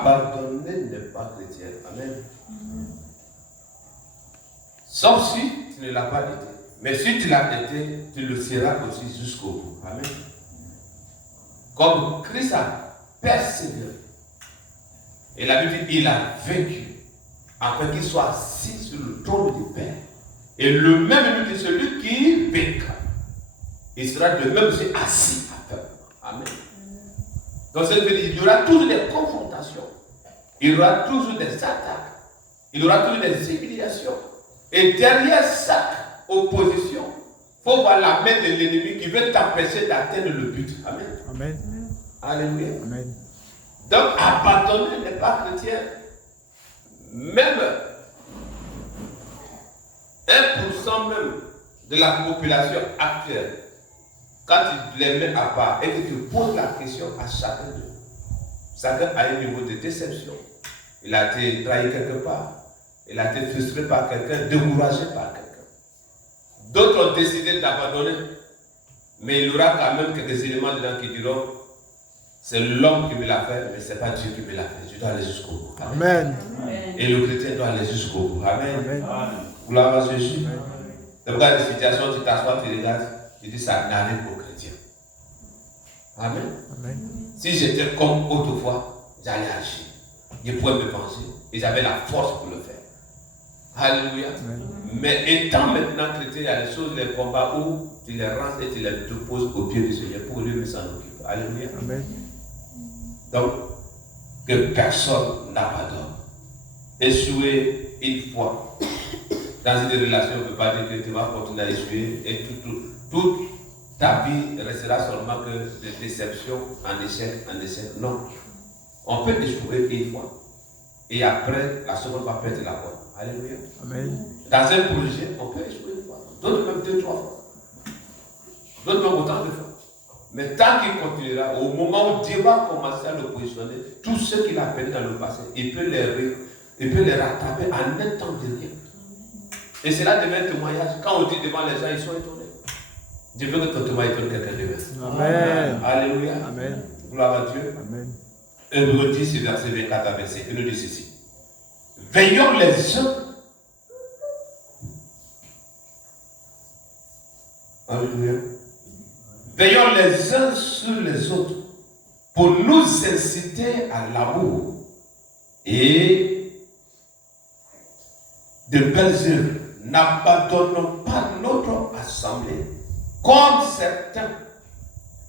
Abandonner n'est pas chrétien. Amen. Sauf si tu ne l'as pas été. Mais si tu l'as été, tu le seras aussi jusqu'au bout. Amen. Comme Christ a persévéré. Et la Bible dit, il a vaincu. Afin qu'il soit assis sur le trône du Père. Et le même Dieu, celui qui vaincra. Il sera de même aussi assis à terre. Amen. Donc ça veut dire qu'il y aura toujours des confrontations. Il y aura toujours des attaques. Il y aura toujours des humiliations. Et derrière chaque opposition, il faut voir la main de l'ennemi qui veut t'empêcher d'atteindre le but. Amen. Amen. Alléluia. Amen. Donc abandonner n'est pas chrétien. Même 1% même de la population actuelle, quand tu les mets à part et que tu poses la question à chacun d'eux, chacun a un niveau de déception. Il a été trahi quelque part, il a été frustré par quelqu'un, découragé par quelqu'un. D'autres ont décidé d'abandonner, mais il y aura quand même quelques éléments dedans qui diront c'est l'homme qui me l'a fait, mais ce n'est pas Dieu qui me l'a fait. Je dois aller jusqu'au bout. Amen. Et le chrétien doit aller jusqu'au bout. Amen. Amen. Gloire à Jésus. Dans le cas de situation, tu t'assois, tu regardes, tu dis ça n'arrive qu'aux chrétiens. Amen. Amen. Si j'étais comme autrefois, j'allais agir. Je pouvais me venger et j'avais la force pour le faire. Alléluia. Amen. Mais étant maintenant chrétien, il y a des choses, les combats où tu les ranges et tu les déposes au pied du Seigneur pour lui s'en occuper. Alléluia. Amen. Donc, que personne n'abandonne. Échouer une fois dans une relation ne veut pas dire que tu vas continuer à échouer et toute ta vie restera seulement que de déception en échec, en échec. Non. On peut échouer une fois et après, la seconde va perdre la voie. Alléluia. Amen. Dans un projet, on peut échouer une fois. D'autres même 2, 3 fois. D'autres même autant de fois. Mais tant qu'il continuera, au moment où Dieu va commencer à le positionner, tous ceux qu'il a perdus dans le passé, il peut les rattraper en un temps de rien. Et cela devient un témoignage. Quand on dit devant les gens, ils sont étonnés. Dieu veut que ton témoignage étonne quelqu'un demain. Amen. Alléluia. Amen. Gloire à Dieu. Amen. Hébreux 10, verset 24 à 25. Il nous dit ceci. Veillons les uns. Alléluia. Veillons les uns sur les autres pour nous inciter à l'amour et de belles œuvres. N'abandonnons pas notre assemblée comme certains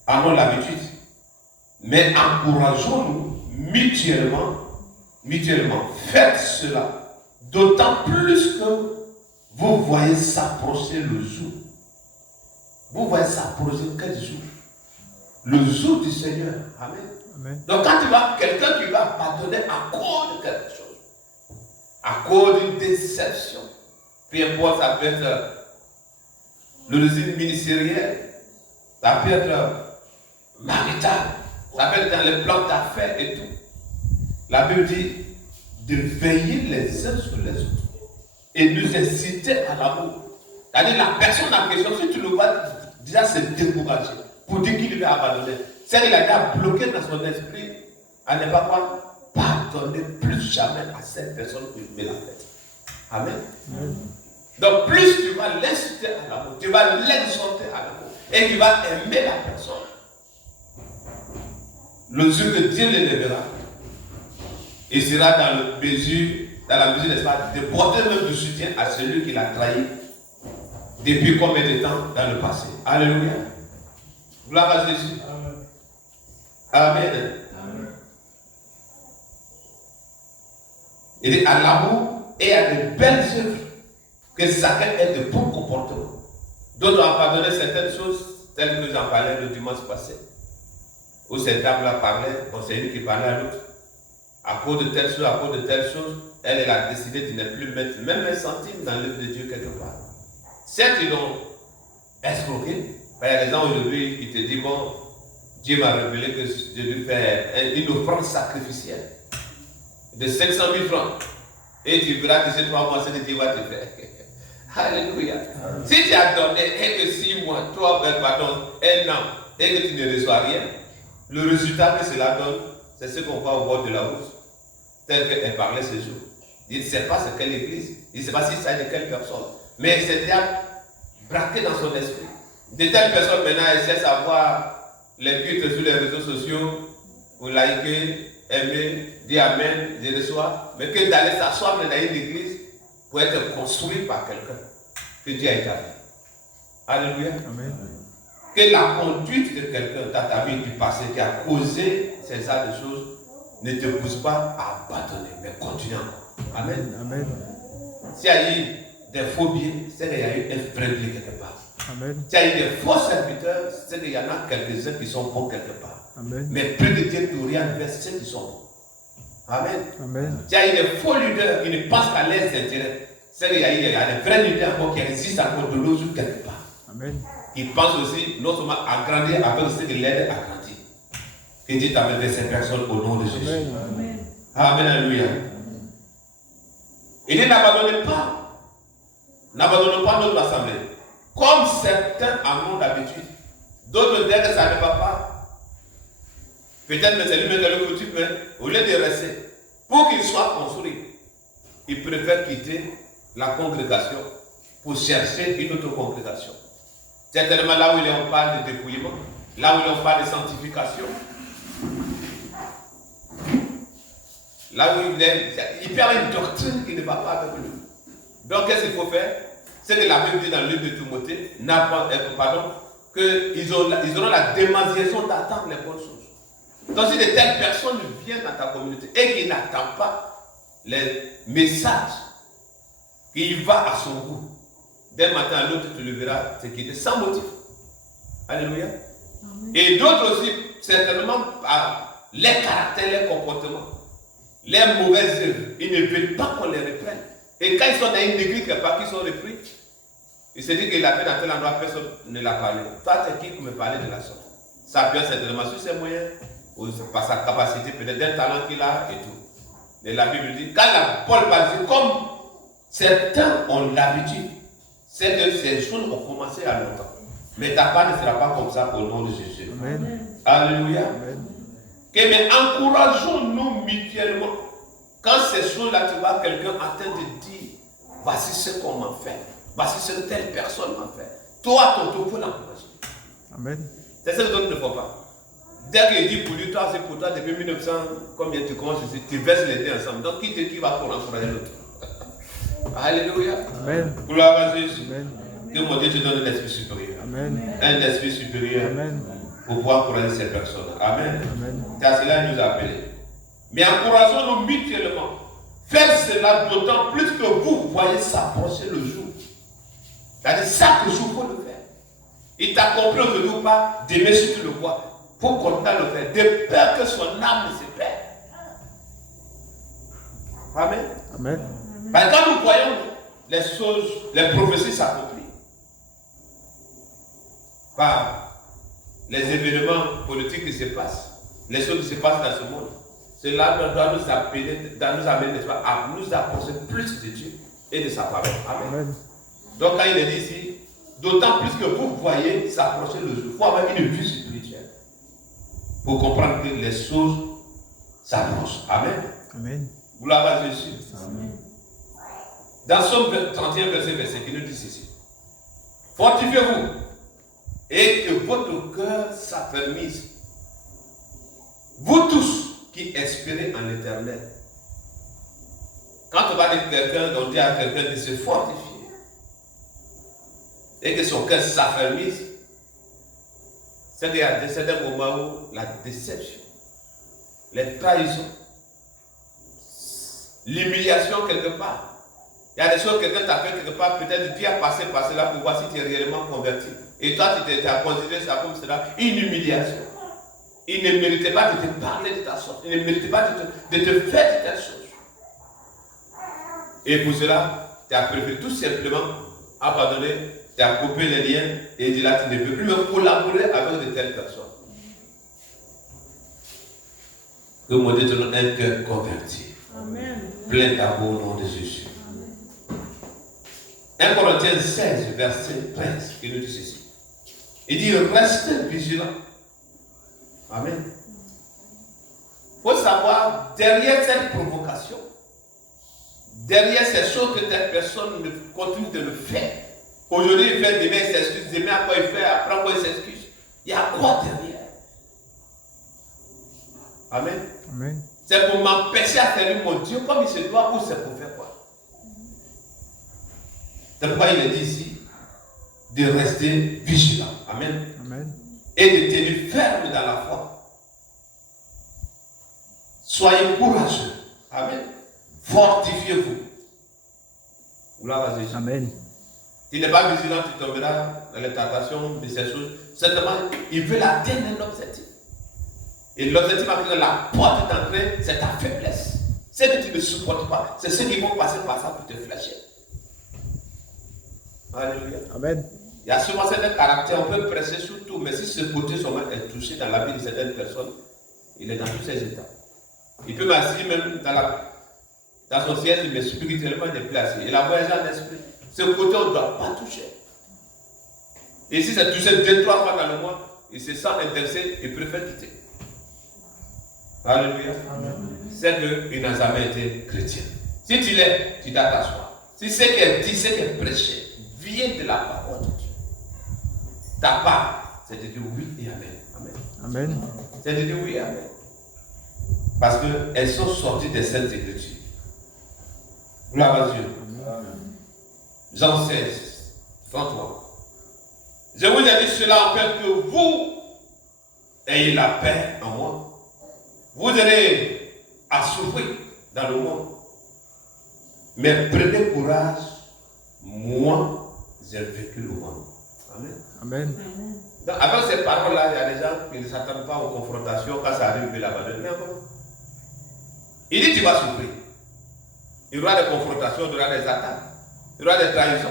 en ont l'habitude, mais encourageons-nous mutuellement. Faites cela, d'autant plus que vous voyez s'approcher le jour. Vous voyez s'approcher quel jour? Le jour du Seigneur. Amen. Amen. Donc quand tu vois quelqu'un qui va pardonner à cause de quelque chose, à cause d'une déception, peu importe, ça peut être le régime ministériel, ça peut être marital, ça peut être dans les plans d'affaires et tout. La Bible dit de veiller les uns sur les autres et nous inciter à l'amour. C'est-à-dire la personne en question, si tu le vois, déjà c'est découragé pour dire qu'il va abandonner. C'est qu'il a déjà bloqué dans son esprit à ne pas quoi pardonner plus jamais à cette personne qui met la tête. Amen. Amen. Donc plus tu vas l'inciter à l'amour, tu vas l'exhorter à l'amour et tu vas aimer la personne. Le jour que Dieu l'élèvera, il sera dans la mesure, n'est-ce pas, de porter même du soutien à celui qui l'a trahi depuis combien de temps dans le passé. Alléluia. Gloire à Jésus. Amen. Amen. Il dit à l'amour et à de belles œuvres que chacun ait de bons comportements. D'autres ont pardonné certaines choses telles que j'en parlais le dimanche passé. Où cette dame-là parlait, bon, c'est lui qui parlait à l'autre. À cause de telle chose, elle a décidé de ne plus mettre même un centime dans l'œuvre de Dieu quelque part. Certes, ils l'ont escroqué. Il y a des gens aujourd'hui qui te disent, bon, Dieu m'a révélé que je lui fais une offrande sacrificielle de 500 000 francs. Et tu verras que ces 3 mois, c'est ce que Dieu va te faire. Alléluia. Si tu as donné et que 6 mois, 1 an, et que tu ne reçois rien, le résultat que cela donne, c'est ce qu'on voit au bord de la route. tel qu'elle parlait ce jour. Il ne sait pas c'est quelle église, il ne sait pas s'il s'agit de quelle personne. Mais il s'est déjà braqué dans son esprit. De telles personnes maintenant essaient de savoir les cultes sur les réseaux sociaux, pour liker, aimer, dire amen, je le sois, mais que d'aller s'asseoir dans une église pour être construit par quelqu'un que Dieu a établi. Alléluia. Amen. Que la conduite de quelqu'un dans ta vie du passé qui a causé ces actes de choses ne te pousse pas à abandonner, mais continue encore. Amen. Amen. S'il y a eu des faux biais, c'est qu'il y a eu un vrai biais quelque part. Amen. S'il y a eu des faux serviteurs, c'est qu'il y en a quelques-uns qui sont bons quelque part. Amen. Mais plus de Dieu pour rien vers ceux qui sont bons. Amen. Amen. S'il y a eu des faux leaders qui ne pensent qu'à leurs intérêts, c'est qu'il y a des vrais leaders encore qui résistent encore de l'eau quelque part. Amen. Qui pensent aussi non seulement à grandir avec ceux qui l'aident à grandir. Que Dieu t'amène vers ces personnes au nom de Jésus. Amen. Amen. Alléluia. Il dit n'abandonnez pas. N'abandonnez pas notre assemblée. Comme certains en ont d'habitude. D'autres disent que ça ne va pas. Peut-être que c'est lui-même qui le coutume, mais au lieu de rester, pour qu'il soit construit, il préfère quitter la congrégation pour chercher une autre congrégation. C'est tellement là où on parle de dépouillement, là où on parle de sanctification, là où il perd une doctrine qui ne va pas avec lui. Donc qu'est-ce qu'il faut faire? C'est que la Bible dit dans le livre de Timothée, qu'ils auront la démasiaison d'attendre les bonnes choses. Donc si de telles personnes viennent dans ta communauté et qui n'attendent pas les messages, qu'il va à son goût, d'un matin à l'autre, tu le verras te quitter sans motif. Alléluia. Amen. Et d'autres aussi, certainement, par les caractères, les comportements, les mauvaises œuvres, ils ne veulent pas qu'on les reprenne. Et quand ils sont dans une église quelque part, qu'ils sont repris, il se dit qu'il a fait dans tel endroit, personne ne l'a parlé. Toi, c'est qui pour me parler de la sorte? Ça peut certainement sur ses moyens, ou par sa capacité, peut-être d'un talent qu'il a et tout. Et la Bible dit, quand Paul parle, comme certains ont l'habitude, c'est que ces choses ont commencé à longtemps. Mais ta part ne sera pas comme ça au nom de Jésus. Amen. Alléluia. Amen. Okay, mais encourageons-nous mutuellement. Quand ces choses-là, tu vois quelqu'un en train de dire, voici ce qu'on m'a fait, voici ce que telle personne m'a fait. Toi, ton tour, il faut l'encourager. Amen. C'est ce que d'autres ne font pas. Dès qu'il dit pour lui, toi, c'est pour toi, depuis 1900, combien tu commences ici, tu verses les deux ensemble. Donc, qui va pour encourager l'autre? Alléluia. Amen. Gloire à Jésus. Amen. Que mon Dieu te donne un esprit supérieur. Amen. Un esprit supérieur. Amen. Pour pouvoir encourager ces personnes. Amen. Amen. Car cela nous a appelés. Mais encourageons-nous mutuellement. Faites cela d'autant plus que vous voyez s'approcher le jour. C'est-à-dire, chaque jour, il faut le faire. Il t'a compris aujourd'hui ou pas, d'aimer si tu le vois. Pour continuer à le faire. De peur que son âme ne se perde. Amen. Amen. Parce que quand nous voyons les choses, les prophéties s'accomplissent par les événements politiques qui se passent, les choses qui se passent dans ce monde, cela doit nous appeler, doit nous amener à nous approcher plus de Dieu et de sa parole. Amen. Amen. Donc quand il est dit ici, d'autant plus que vous voyez s'approcher le jour, il faut avoir une vue spirituelle pour comprendre que les choses s'approchent. Amen. Amen. Gloire à Jésus. Amen. Dans Somme 31, verset qui nous dit ceci. Fortifiez-vous et que votre cœur s'affermisse. Vous tous qui espérez en l'éternel. Quand on va dire quelqu'un, on dit à quelqu'un de se fortifier et que son cœur s'affermisse, c'est qu'il y a certains moments où la déception, les trahisons, l'humiliation quelque part. Il y a des choses que quelqu'un t'a fait quelque part, peut-être Dieu a passé par cela pour voir si tu es réellement converti. Et toi, tu as considéré ça comme cela, une humiliation. Il ne méritait pas de te parler de ta sorte. Il ne méritait pas de te faire de telle chose. Et pour cela, tu as préféré tout simplement abandonner, tu as coupé les liens et dit là, tu ne peux plus me collaborer avec de telles personnes. Que mon Dieu te donne un cœur converti. Amen. Plein d'amour au nom de Jésus. 1 Corinthiens 16, verset 13, il nous dit ceci. Il dit, restez vigilants. Amen. faut savoir, derrière cette provocation, derrière ces choses que cette personne continue de le faire, aujourd'hui il fait, demain il s'excuse, demain après il fait, après encore il s'excuse. Il y a quoi derrière? Amen. Amen. C'est pour m'empêcher à faire mon Dieu comme il se doit ou c'est pour faire quoi? C'est pourquoi il est dit ici de rester vigilant. Amen. Amen. Et de tenir ferme dans la foi. Soyez courageux. Amen. Fortifiez-vous. Gloire à Jésus. Amen. Tu n'es pas vigilant, tu tomberas dans les tentations de ces choses. Certainement, il veut atteindre l'objectif. Et l'objectif avec la porte d'entrée, c'est ta faiblesse. C'est que tu ne supportes pas. C'est ceux qui vont passer par ça pour te flasher. Alléluia. Amen. Il y a souvent certains caractères, on peut presser sur tout, mais si ce côté seulement est touché dans la vie de certaines personnes, il est dans tous ses états. Il peut m'assurer même dans son siège, mais spirituellement il est placé. Il a voyagé en esprit. Ce côté, on ne doit pas toucher. Et si c'est touché 2-3 fois dans le mois, il se sent intéressé, il préfère quitter. Alléluia. C'est qu'il n'a jamais été chrétien. Si tu l'es, tu dois t'asseoir. Si ce qui est dit, ce qui est prêché, vient de la parole de Dieu. Ta part, c'est de dire oui et amen. Amen. Amen. C'est de dire oui et amen. Parce qu'elles sont sorties des Saintes Écritures. Gloire à Dieu. Jean 16, 33. Je vous ai dit cela afin que vous ayez la paix en moi. Vous aurez à souffrir dans le monde. Mais prenez courage, moi, j'ai vécu le monde. Amen. Amen. Donc, avec ces paroles-là, il y a des gens qui ne s'attendent pas aux confrontations quand ça arrive là-bas. Mais comment? Il dit tu vas souffrir. Il y aura des confrontations, il y aura des attaques, il y aura des trahisons.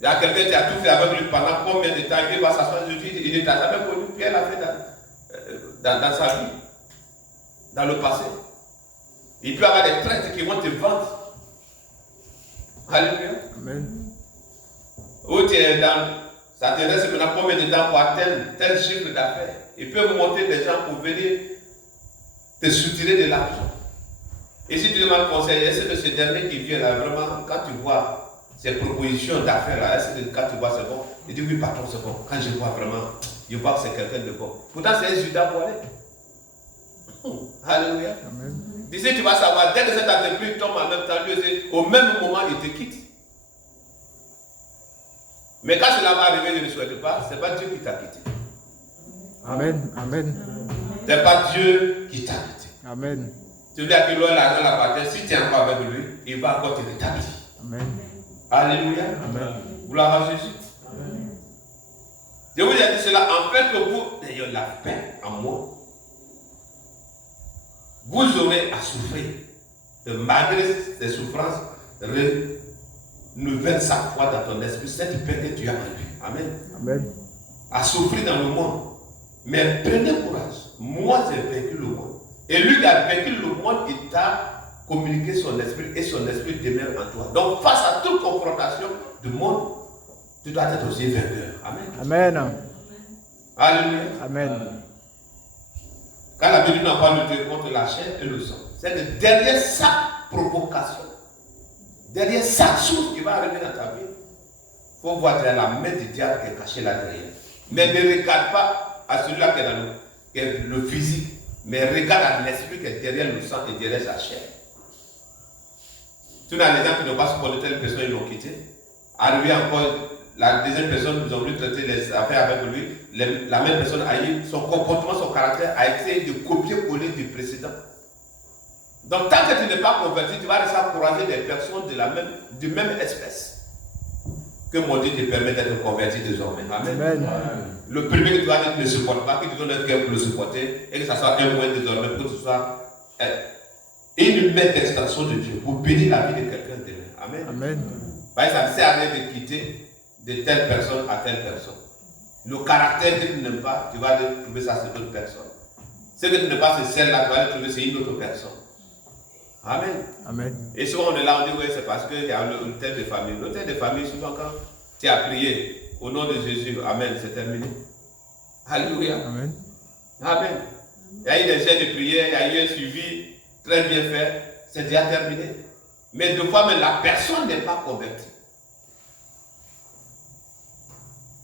Il y a quelqu'un qui a tout fait avec lui pendant combien de temps, il va s'asseoir, il ne t'a jamais connu, Pierre l'a fait dans sa vie, dans le passé. Il peut y avoir des traîtres qui vont te vendre. Alléluia. Amen. Où tu es ça te reste maintenant combien de temps pour atteindre tel chiffre d'affaires. Il peut vous monter des gens pour venir te soutirer de l'argent. Et si tu demandes conseil, est-ce que ce dernier qui vient là, vraiment, quand tu vois ces propositions d'affaires là, est-ce que quand tu vois c'est bon? Il dit oui, patron, c'est bon. Quand je vois vraiment, je vois que c'est quelqu'un de bon. Pourtant, c'est un Judas pour aller. Alléluia. Amen. D'ici, tu vas savoir, dès que cette entreprise tombe en même temps, lui, au même moment, il te quitte. Mais quand cela va arriver, je ne souhaite pas, ce n'est pas Dieu qui t'a quitté. Amen. Amen. Ce n'est pas Dieu qui t'a quitté. Amen. Tu veux dire que l'on l'argent la partie, si tu es encore avec lui, il va encore te rétablir. Amen. Alléluia. Amen. Gloire à Jésus. Amen. Je vous ai dit cela en fait que vous ayez la paix en moi. Vous aurez à souffrir. Et malgré ces souffrances, renouvelle sa foi dans ton esprit, cette paix que tu as en lui. Amen. Amen. À souffrir dans le monde. Mais prenez courage. Moi, j'ai vécu le monde. Et lui qui a vécu le monde, il t'a communiqué son esprit et son esprit demeure en toi. Donc, face à toute confrontation du monde, tu dois être aussi vainqueur. Amen. Amen. Alléluia. Amen. Quand la Bible n'a pas lutté contre la chair et le sang, c'est que derrière chaque provocation, derrière chaque chose qui va arriver dans ta vie, il faut voir derrière la main du diable qui est cachée là derrière. Mais ne regarde pas à celui-là qui est le physique, mais regarde à l'esprit qui est derrière le sang et derrière sa chair. Tu as les gens qui n'ont pas supporté telle personne, ils l'ont quitté. Arrivé encore, la deuxième personne, nous ont voulu traiter les affaires avec lui. La même personne a eu son comportement, son caractère, a essayé de copier-coller du précédent. Donc, tant que tu n'es pas converti, tu vas rester encourager des personnes de même espèce. Que mon Dieu te permet d'être converti désormais. Amen. Amen. Le premier que tu vas dire ne supporte pas, qu'il te donne un cœur pour le supporter, et que ça soit un moyen désormais, pour que ce soit une main d'extension de Dieu pour bénir la vie de quelqu'un demain. Amen. Amen. Par exemple, c'est à rien de quitter de telle personne à telle personne. Le caractère que tu n'aimes pas, tu vas trouver ça sur d'autres personnes. Ce que tu n'aimes pas, c'est celle-là, tu vas le trouver sur une autre personne. Amen. Amen. Et souvent on est là, on dit oui, c'est parce qu'il y a une telle de famille. Le tel de famille, souvent quand tu as prié au nom de Jésus, Amen, c'est terminé. Alléluia. Amen. Amen. Il y a eu des chaînes de prière, il y a eu un suivi très bien fait, c'est déjà terminé. Mais deux fois, même la personne n'est pas convertie.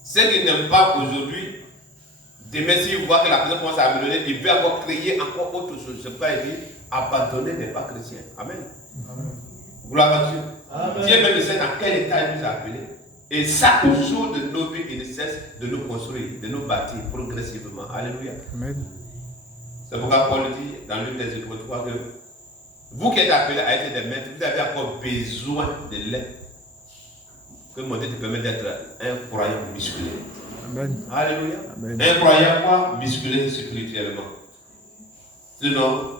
Ceux qui n'aiment pas aujourd'hui, demain s'ils voient que la personne commence à améliorer, il veut encore créer encore autre chose. C'est pourquoi il dit, abandonner n'est pas chrétien. Amen. Amen. Gloire à Dieu. Amen. Dieu même sait dans quel état il nous a appelés. Et chaque jour de nos vies, il ne cesse de nous construire, de nous bâtir progressivement. Alléluia. Amen. C'est pourquoi Paul dit dans l'une des Épîtres que vous qui êtes appelés à être des maîtres, vous avez encore besoin de lait que mon Dieu te permet d'être un croyant musculé. Amen. Alléluia. Amen. Un croyant quoi? Musculé spirituellement. Sinon,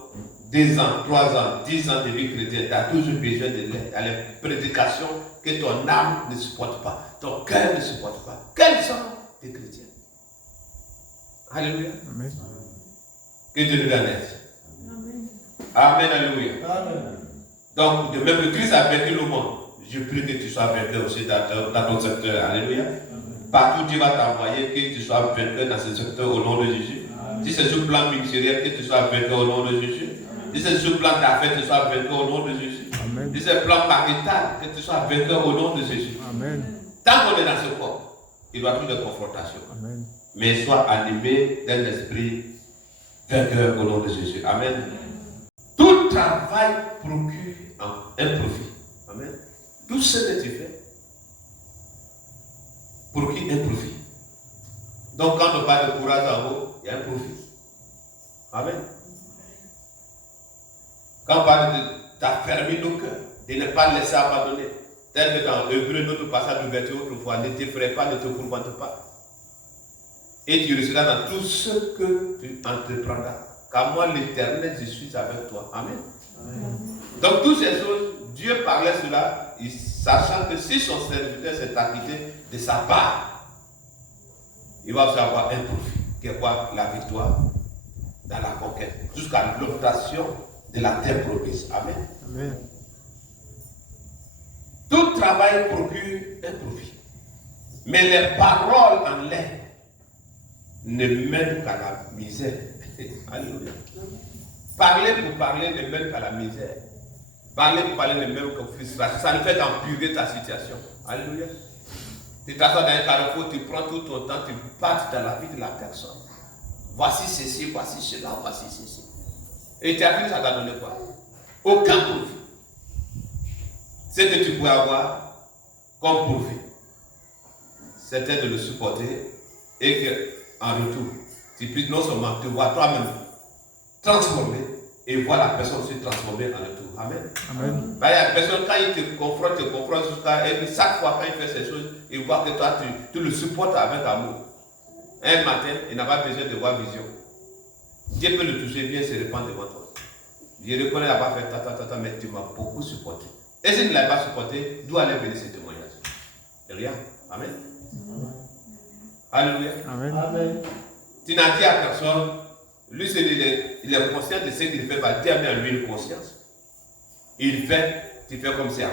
2 ans, 3 ans, 10 ans de vie chrétienne, tu as toujours besoin de lait. À la prédication que ton âme ne supporte pas, ton cœur ne supporte pas. Quels sont les chrétiens? Alléluia. Amen. Que Dieu nous aide. Amen. Amen. Alléluia. Amen. Donc, de même que Christ a vaincu le monde, je prie que tu sois vainqueur aussi dans ton secteur. Alléluia. Amen. Partout Dieu va t'envoyer, que tu sois vainqueur dans ce secteur au nom de Jésus. Amen. Si c'est sur le plan ministériel, que tu sois vainqueur au nom de Jésus. Amen. Si c'est sur le plan d'affaires, que tu sois vainqueur au nom de Jésus. Amen. Si c'est le plan marital, que tu sois vainqueur au nom de Jésus. Amen. Tant qu'on est dans ce corps, il doit y avoir de confrontation. Amen. Mais sois animé d'un esprit vainqueur au nom de Jésus. Amen. Tout travail procure un profit. Amen. Tout ce que tu fais procure un profit. Donc quand on parle de courage en haut, il y a un profit. Amen. Quand on parle d'affermir nos cœurs, de ne pas laisser abandonner, tel que dans Hébreu, notre passage d'ouverture autrefois, ne t'effraie pas, ne te tourmente pas. Et tu réussiras dans tout ce que tu entreprendras. Car moi, l'Éternel, je suis avec toi. Amen. Amen. Donc, toutes ces choses, Dieu parlait cela, sachant que si son serviteur s'est acquitté de sa part, il va aussi avoir un profit, qui est quoi? La victoire dans la conquête, jusqu'à l'obtention de la terre promise. Amen. Amen. Tout travail procure un profit. Mais les paroles en l'air ne mènent qu'à la misère. Alléluia. Parler pour parler ne mène qu'à la misère. Parler pour parler ne mène qu'à la frustration. Ça ne fait qu'empirer ta situation. Alléluia. Tu t'assois dans un carrefour, tu prends tout ton temps, tu passes dans la vie de la personne. Voici ceci, voici cela, voici ceci. Et tu as fini, ça t'a donné quoi? Aucun profit. Ce que tu pouvais avoir comme profit, c'était de le supporter et qu'en retour, tu puisses non seulement te voir toi-même transformé et voir la personne aussi transformée en retour. Amen. Amen. Il y a des personnes, quand ils te confrontent jusqu'à et chaque fois quand il fait ces choses, ils voient que toi tu le supportes avec amour. Un matin, il n'a pas besoin de voir vision. Dieu peut le toucher, bien se répandre devant toi. Je reconnais la pas fait tata, mais tu m'as beaucoup supporté. Et si tu ne l'as pas supporté, d'où allait venir ce témoignage? De rien. Amen. Alléluia. Amen. Amen. Tu n'as dit à personne, lui il est conscient de ce qu'il fait, va dire à lui une conscience. Il fait, tu fais comme si rien.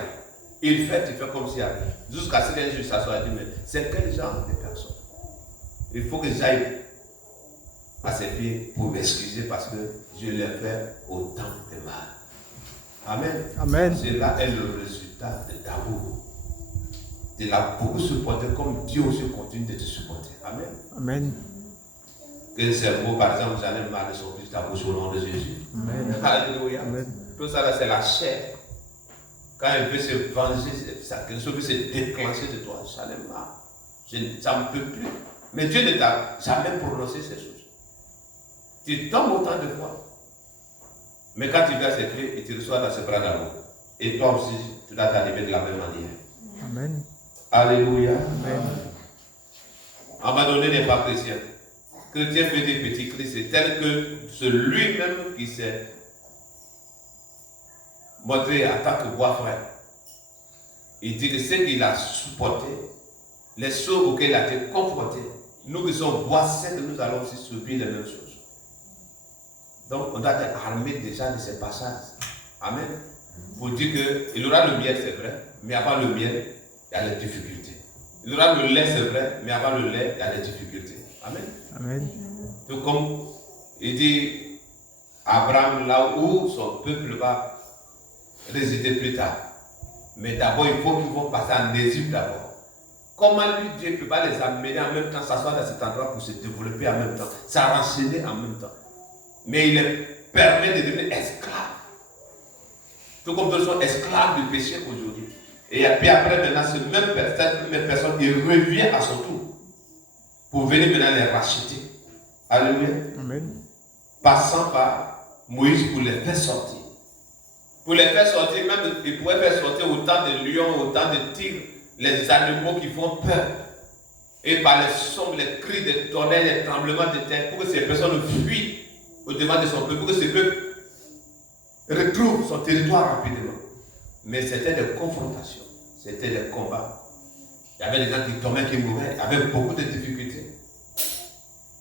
Il fait, tu fais comme si rien. Jusqu'à ce qu'un jour s'assoit et dit, mais c'est quel genre de personne? Il faut que j'aille à ses pieds pour m'excuser parce que je l'ai fait autant de mal. Amen. Amen. Cela est le résultat de d'amour. Tu l'as beaucoup supporté comme Dieu aussi continue de te supporter. Amen. Amen. Que ces mots, par exemple, j'en ai marre de sortir de ta bouche au nom de Jésus. Amen. Alléluia. Amen. Tout ça, là, c'est la chair. Quand elle veut se venger, quelque chose veut se déclencher de toi, j'en ai marre. Ça ne peut plus. Mais Dieu ne t'a jamais prononcé ces choses. Tu tombes autant de fois. Mais quand tu viens ses clés, il te reçoit dans ses bras d'amour. Et toi aussi, tu dois t'arriver de la même manière. Amen. Alléluia. Amen. Abandonner n'est pas chrétien. Chrétien fait des petits Christ, c'est tel que c'est lui-même qui s'est montré en tant que bois frère. Il dit que ce qu'il a supporté, les choses auxquelles il a été confronté, nous qui sommes bois secs, nous allons aussi subir les mêmes choses. Donc, on doit être armé déjà de ces passages. Amen. Pour dire qu'il aura le miel, c'est vrai, mais avant le miel, il y a les difficultés. Il aura le lait, c'est vrai, mais avant le lait, il y a les difficultés. Amen. Amen. Donc, comme il dit, Abraham, là où son peuple va résider plus tard. Mais d'abord, il faut qu'ils vont passer en Égypte d'abord. Comment lui, Dieu ne peut pas les amener en même temps, s'asseoir dans cet endroit pour se développer en même temps, s'enraîner en même temps. Mais il leur permet de devenir esclaves. Tout comme d'autres sont esclaves du péché aujourd'hui. Et puis après, maintenant, cette même personne, il revient à son tour pour venir maintenant les racheter. Alléluia. Amen. Passant par Moïse pour les faire sortir. Pour les faire sortir, même il pourrait faire sortir autant de lions, autant de tigres, les animaux qui font peur. Et par les sons, les cris des tonnerres, les tremblements de terre, pour que ces personnes fuient au-devant de son peuple, pour que ce peuple retrouve son territoire rapidement. Mais c'était des confrontations, c'était des combats. Il y avait des gens qui tombaient, qui mouraient, il y avait beaucoup de difficultés.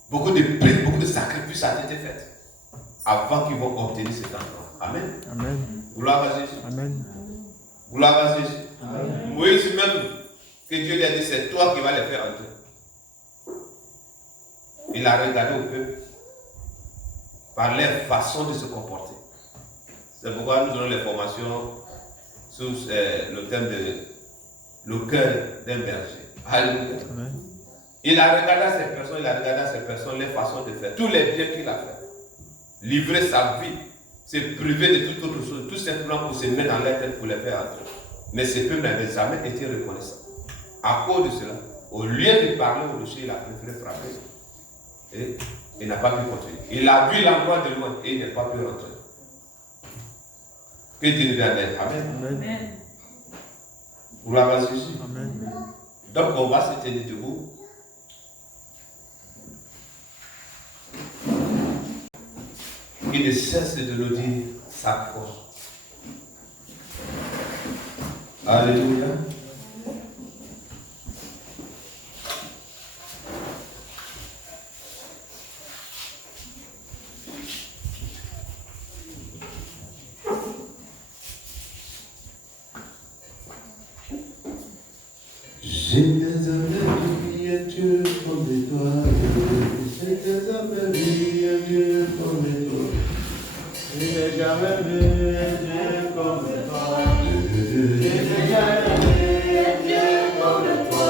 Beaucoup de prières, beaucoup de sacrifices ont été faits avant qu'ils vont obtenir cet endroit. Amen. Amen. Gloire à Jésus. Amen. Gloire à Jésus. Amen. Moïse même, que Dieu lui a dit, c'est toi qui vas les faire entrer. Il a regardé au peuple par leur façon de se comporter. C'est pourquoi nous donnons les formations sur le thème de le cœur d'un berger. Alléluia. Amen. Il a regardé à ces personnes, les façons de faire, tous les biens qu'il a fait. Livrer sa vie, se priver de toute autre chose, tout simplement pour se mettre dans leur tête pour les faire entrer. Mais ce peuple n'avait jamais été reconnaissant. À cause de cela, au lieu de parler au-dessus, il a préféré frapper. Et il n'a pas pu continuer. Il a vu l'endroit de loin et il n'a pas pu rentrer. Que Dieu nous vienne d'aide. Amen. Amen. Gloire à Jésus. Amen. Donc on va se tenir debout. Il ne cesse de nous dire sa foi. Alléluia. Je n'ai jamais vu un Dieu comme toi. Je n'ai jamais vu un Dieu comme toi. Je n'ai jamais vu un Dieu comme toi. Je n'ai jamais vu un Dieu comme toi.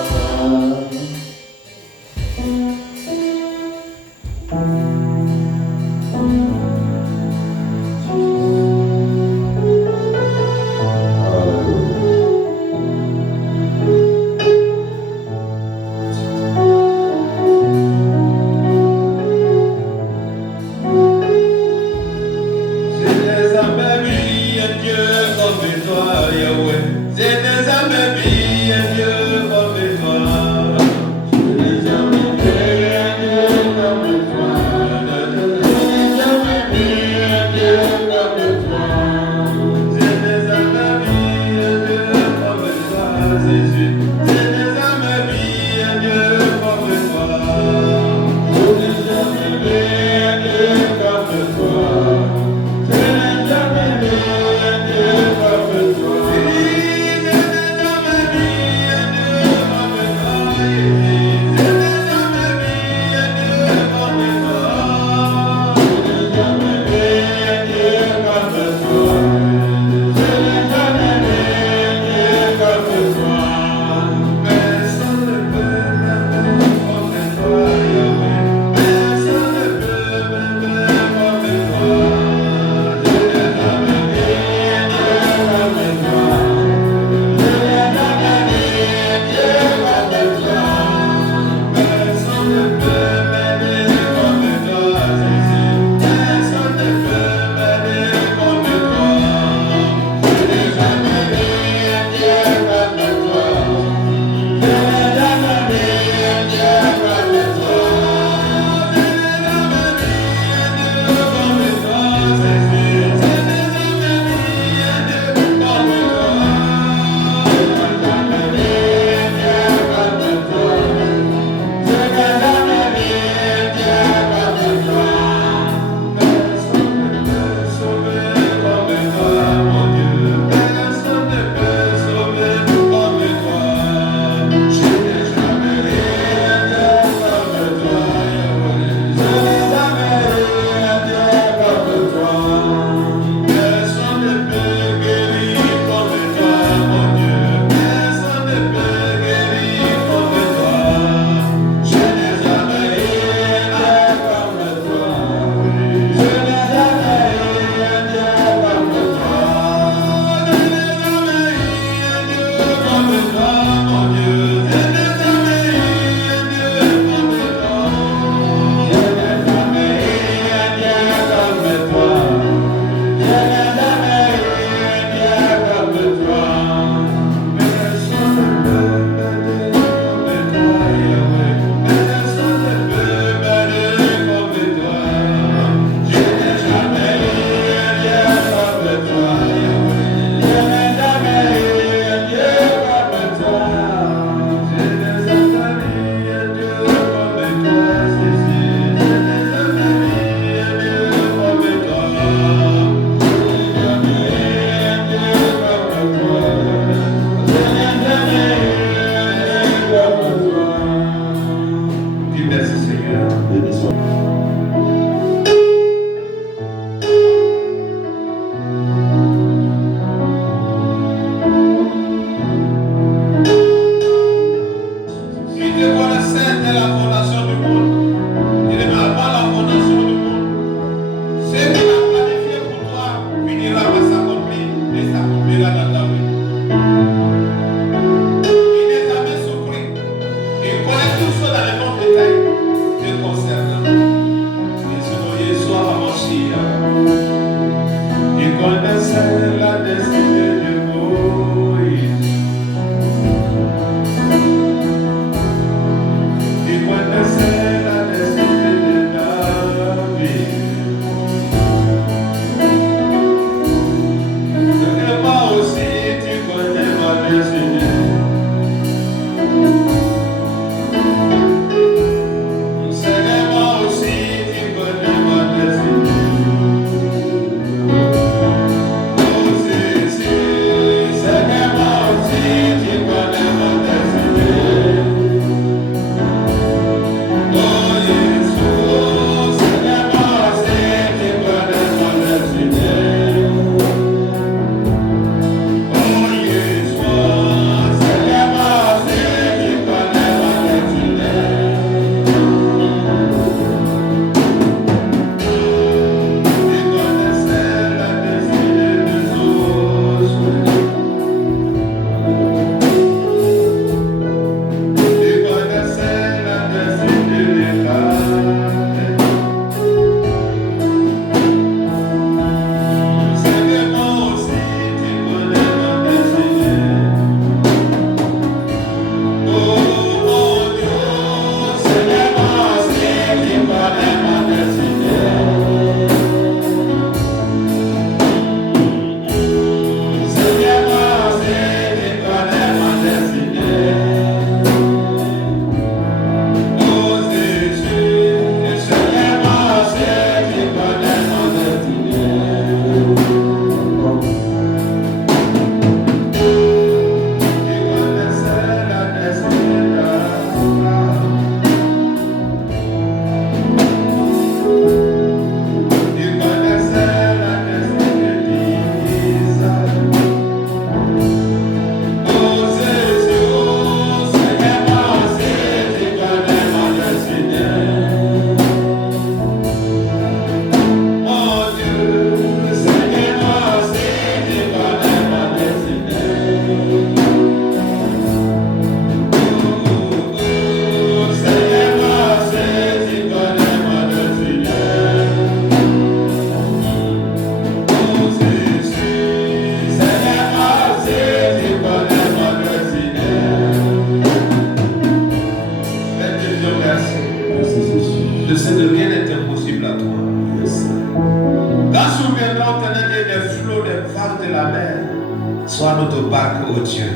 Sois notre barque, oh Dieu.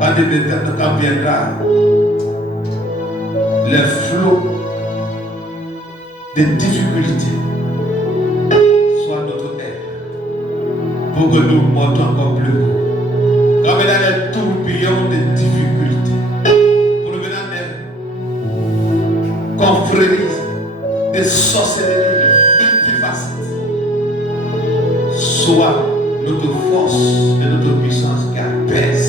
Quand viendra le flot de difficultés, sois notre aide pour que nous montons encore plus haut. Comme il y a des tourbillons de difficultés, provenant des confréries, des sorcelleries, multifacettes, sois notre force et notre puissance qui apaise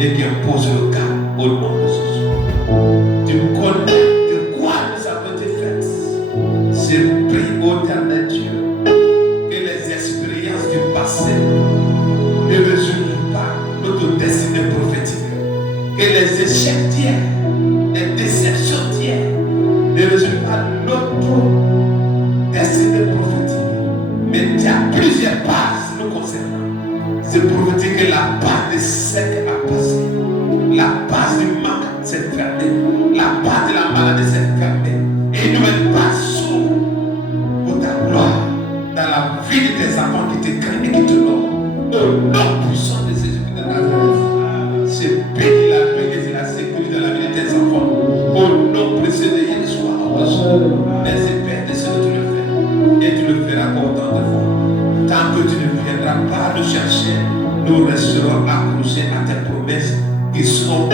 et qui impose le calme au nom de Jésus. Tu connais de quoi nous avons été faites. C'est pris au éternel Dieu que les expériences du passé ne résument pas notre destinée prophétique. Que les échecs d'hier, les déceptions d'hier ne résument pas notre destinée prophétique. Mais il y a plusieurs bases nous concernant. C'est prophétique que la base de sec a passé. La base du manque s'est fermée. La base de la maladie s'est fermée. Et une nouvelle base s'ouvre pour ta gloire dans la vie de tes enfants qui te craignent et qui te l'ont. Au nom puissant de Jésus-Christ de Nazareth. C'est béni la paix et la sécurité dans la vie de tes enfants. Au nom précieux de Yeshua. Merci Père de ce que tu le fais. Et tu le feras autant de fois. Tant que tu ne viendras pas nous chercher, nous resterons accrochés à tes promesses qui seront